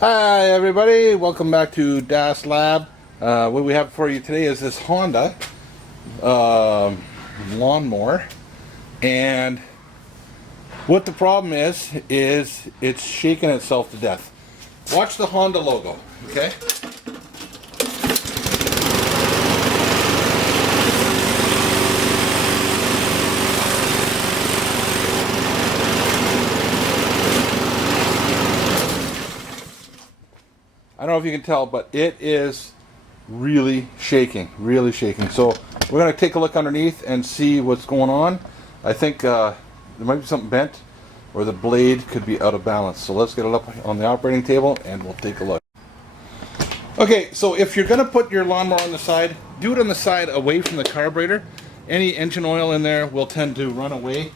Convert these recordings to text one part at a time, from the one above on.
Hi everybody, welcome back to Das Lab. What we have for you today is this Honda lawnmower, and what the problem is it's shaking itself to death. Watch the Honda logo, okay? I don't know if you can tell, but it is really shaking, really shaking. So we're going to take a look underneath and see what's going on. I think there might be something bent, or the blade could be out of balance. So let's get it up on the operating table and we'll take a look. Okay, so if you're going to put your lawnmower on the side, do it on the side away from the carburetor. Any engine oil in there will tend to run away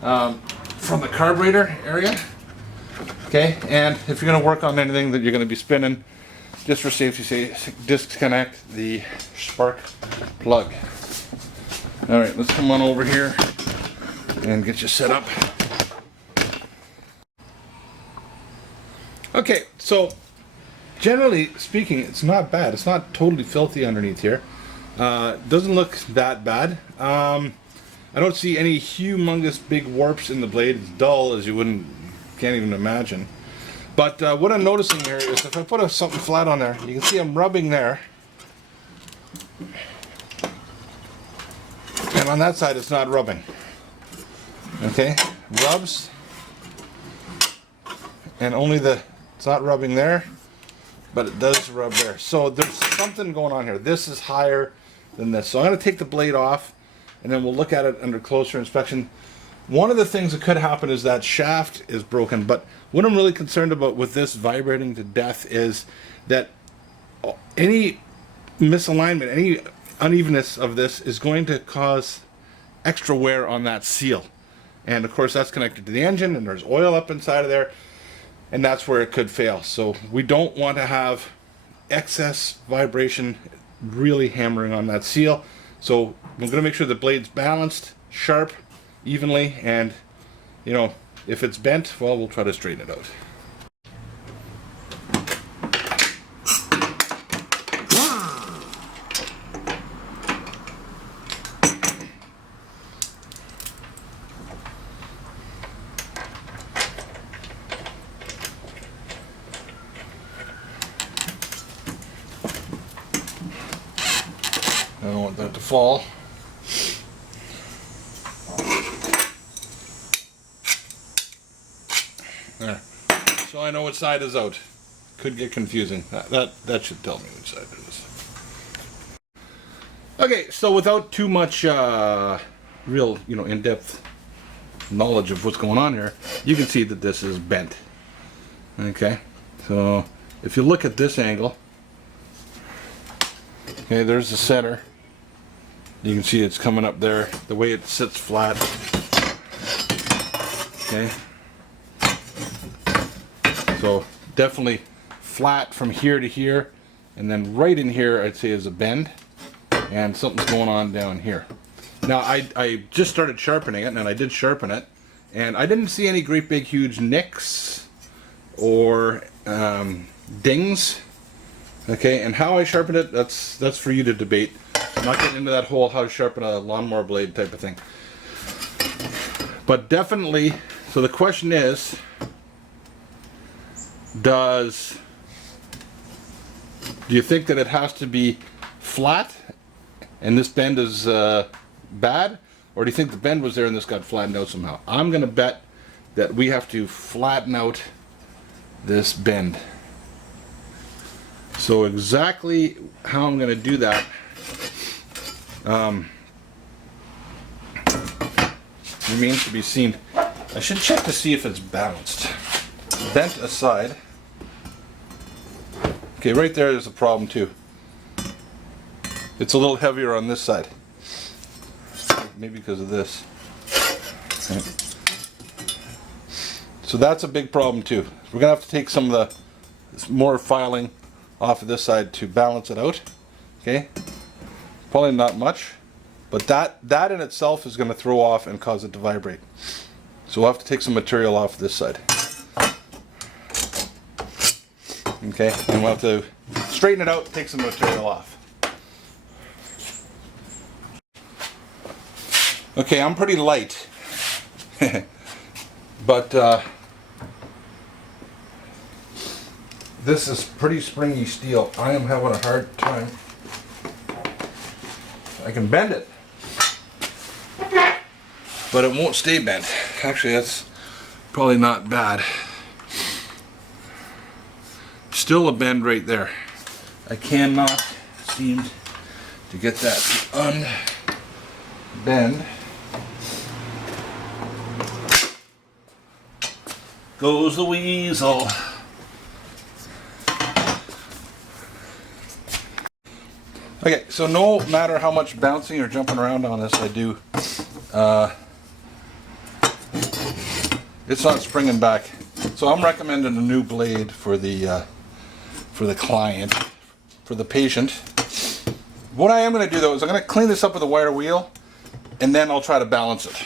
from the carburetor area. Okay, and if you're going to work on anything that you're going to be spinning, just for safety's sake, disconnect the spark plug. Alright, let's come on over here and get you set up. Okay, so generally speaking, it's not bad. It's not totally filthy underneath here. Doesn't look that bad. I don't see any humongous big warps in the blade. It's dull as you can't even imagine. But what I'm noticing here is if I put something flat on there, you can see I'm rubbing there. And on that side it's not rubbing. Okay, rubs. And it's not rubbing there, but it does rub there. So there's something going on here. This is higher than this. So I'm going to take the blade off and then we'll look at it under closer inspection. One of the things that could happen is that shaft is broken, but what I'm really concerned about with this vibrating to death is that any misalignment, any unevenness of this is going to cause extra wear on that seal. And of course that's connected to the engine and there's oil up inside of there, and that's where it could fail. So we don't want to have excess vibration really hammering on that seal. So we're going to make sure the blade's balanced, sharp, evenly, and you know, if it's bent, well, we'll try to straighten it out. I don't want that to fall. There. So I know which side is out. Could get confusing. That should tell me which side it is. Okay, so without too much real, in-depth knowledge of what's going on here, you can see that this is bent. Okay, so if you look at this angle, okay, there's the center. You can see it's coming up there, the way it sits flat. Okay. So definitely flat from here to here, and then right in here I'd say is a bend, and something's going on down here. Now I just started sharpening it, and I did sharpen it, and I didn't see any great big huge nicks or dings. Okay, and how I sharpened it, that's for you to debate. I'm not getting into that whole how to sharpen a lawnmower blade type of thing. But definitely, so the question is, do you think that it has to be flat and this bend is bad, or do you think the bend was there and this got flattened out somehow? I'm gonna bet that we have to flatten out this bend. So exactly how I'm gonna do that remains to be seen. I should check to see if it's balanced. Bent aside. Okay, right there's a problem too. It's a little heavier on this side. Maybe because of this. Okay. So that's a big problem too. We're gonna have to take some of the more filing off of this side to balance it out. Okay, probably not much, but that in itself is going to throw off and cause it to vibrate. So we'll have to take some material off this side. Okay, and we'll have to straighten it out, take some material off. Okay, I'm pretty light, but this is pretty springy steel. I am having a hard time. I can bend it, but it won't stay bent. Actually, that's probably not bad. Still a bend right there. I cannot seem to get that to unbend. Goes the weasel. Okay, so no matter how much bouncing or jumping around on this I do, it's not springing back. So I'm recommending a new blade for the client, for the patient. What I am going to do though is I'm going to clean this up with a wire wheel, and then I'll try to balance it.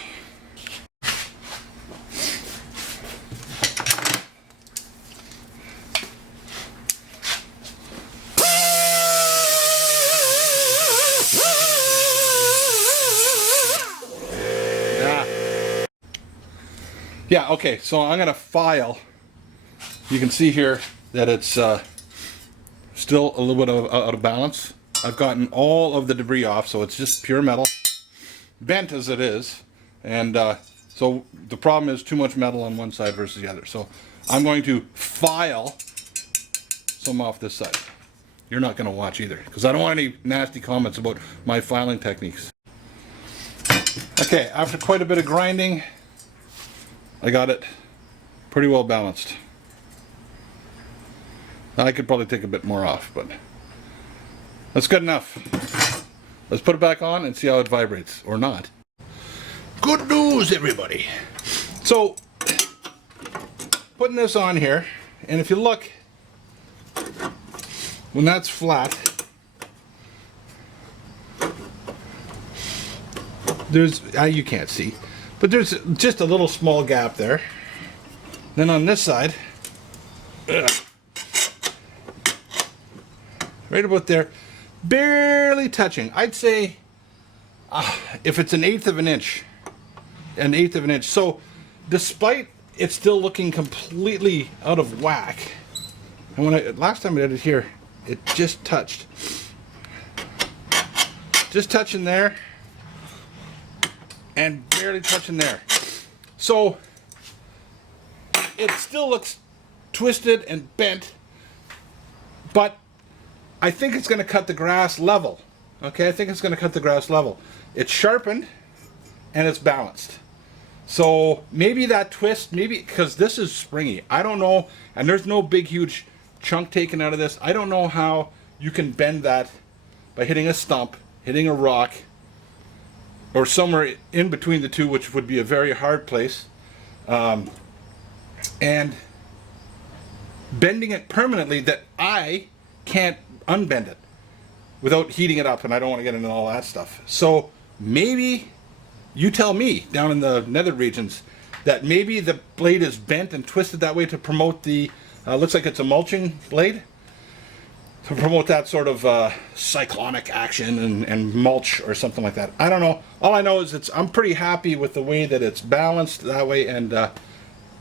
Yeah, okay, so I'm going to file. You can see here that it's still a little bit out of balance. I've gotten all of the debris off, so it's just pure metal, bent as it is. And so the problem is too much metal on one side versus the other. So I'm going to file some off this side. You're not going to watch either, because I don't want any nasty comments about my filing techniques. Okay, after quite a bit of grinding, I got it pretty well balanced. I could probably take a bit more off, but that's good enough. Let's put it back on and see how it vibrates, or not. Good news, everybody. So, putting this on here, and if you look, when that's flat, there's, you can't see, but there's just a little small gap there. Then on this side, right about there, barely touching. I'd say if it's an eighth of an inch. So despite it still looking completely out of whack, and when last time I did it here, it just touched. Just touching there, and barely touching there. So it still looks twisted and bent, but I think it's going to cut the grass level. Okay, I think it's going to cut the grass level. It's sharpened and it's balanced. So maybe that twist, maybe because this is springy, I don't know, and there's no big huge chunk taken out of this. I don't know how you can bend that by hitting a stump, hitting a rock, or somewhere in between the two, which would be a very hard place, and bending it permanently that I can't unbend it without heating it up, and I don't want to get into all that stuff. So maybe you tell me down in the nether regions that maybe the blade is bent and twisted that way to promote the looks like it's a mulching blade, to promote that sort of cyclonic action and mulch or something like that. I don't know. All I know is I'm pretty happy with the way that it's balanced that way, and I'm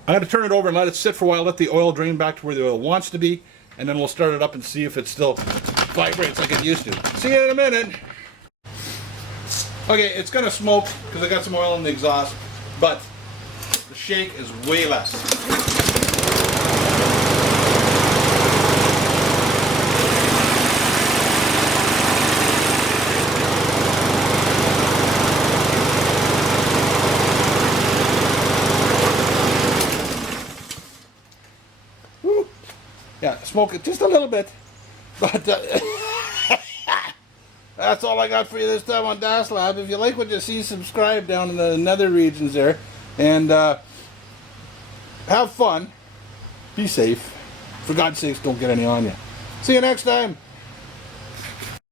going to turn it over and let it sit for a while, let the oil drain back to where the oil wants to be, and then we'll start it up and see if it still vibrates like it used to. See you in a minute. Okay, it's going to smoke because I got some oil in the exhaust, but the shake is way less. Yeah, smoke it just a little bit, but that's all I got for you this time on Das Lab. If you like what you see, subscribe down in the nether regions there, and have fun, be safe, for God's sakes don't get any on you. See you next time.